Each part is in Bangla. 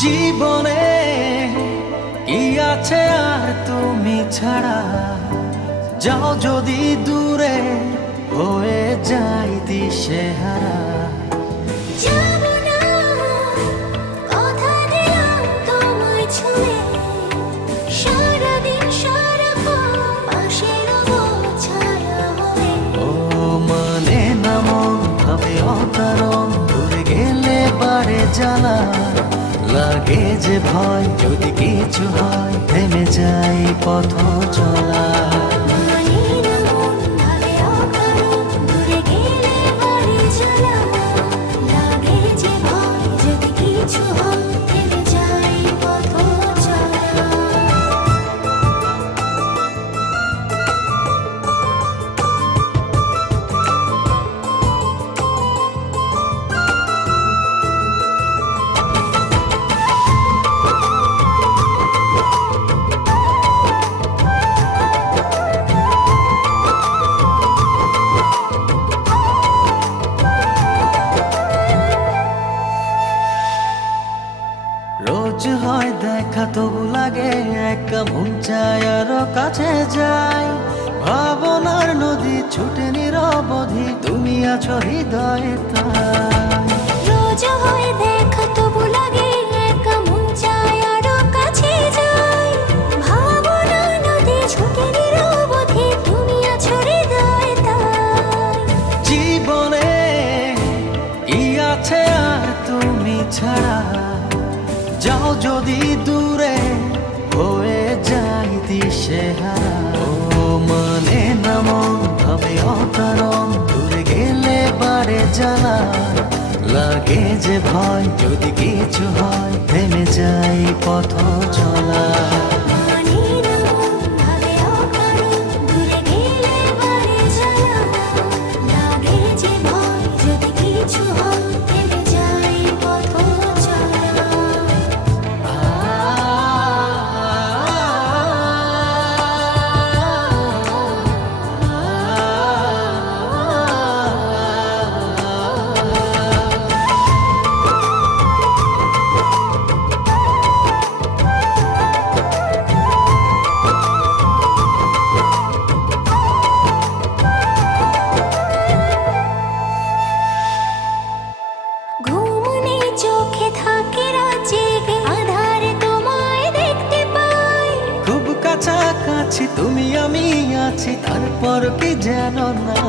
জীবনে কি আছে আর তুমি ছাড়া, যাও যদি দূরে হয়ে যাই দিশেহারা। যাবো না, কথা দিলাম তোমায় ছুঁয়ে, সারাদিন সারাক্ষণ পাশে রবো ছায়া হয়ে। ও মানে না মন ভাবে অকারণ, দূরে গেলে বাড়ে জ্বালা, লাগে যে ভয় যদি কিছু হয়, থেমে যাই পথ চলা। মানে না মন ভাবে অকারণ, দূরে গেলে বাড়ে জ্বালা, লাগে যে ভয় যদি কিছু হয়, থেমে যাই পথ চলা। রোজ হয় দেখা তবু লাগে একা, মন চায় আরো কাছে যাই। ভাবনার নদী ছুটে নিরবধি, তুমি আছো হৃদয়ে তাই। রোজ হয় দেখা তবু লাগে একা, মন চায় আরো কাছে যাই। ভাবনা নদী ছুটে নিরবধি, তুমি আছো হৃদয়ে তাই। জীবনে কি আছে আর তুমি ছাড়া, যাও যদি দূরে হয়ে যাই দিশেহারা। ও মানে না মন ভাবে অকারণ, দূরে গেলে বাড়ে জ্বালা, লাগে যে ভয় যদি কিছু হয়, থেমে যাই পথ চলা। মানে না মন ভাবে অকারণ, দূরে গেলে বাড়ে জ্বালা, লাগে যে ভয় যদি কিছু হয়, থেমে যাই পথ চলা। ঘুম নেই চোখে থাকে রাত জেগে, আঁধারে তোমায় দেখতে পাই। খুব কাছাকাছি তুমি আমি আছি, তারপর কি যেন না।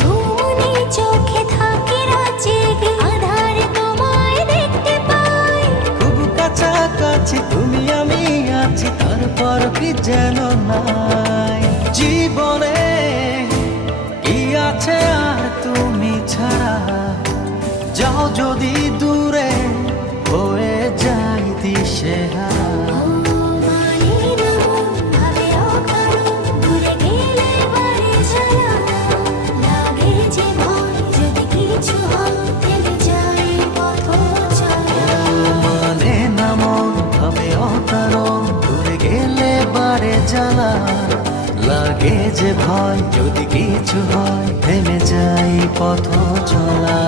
ঘুম নেই চোখে থাকে রাত জেগে, আঁধারে তোমায় দেখতে পাই। খুব কাছাকাছি তুমি আমি আছি, তারপর কি যেন নাই। জীবনে কি আছে আর তুমি ছাড়া, যাও যদি দূরে হয়ে যাই দিশেহারা। ও মানে না মন ভাবে অকারণ, দূরে গেলে বাড়ে জ্বালা, লাগে যে ভয় যদি কিছু হয়, থেমে যাই পথ চলা। মানে না মন ভাবে অকারণ, দূরে গেলে বাড়ে জ্বালা, লাগে যে ভয় যদি কিছু হয়, থেমে যাই পথ চলা।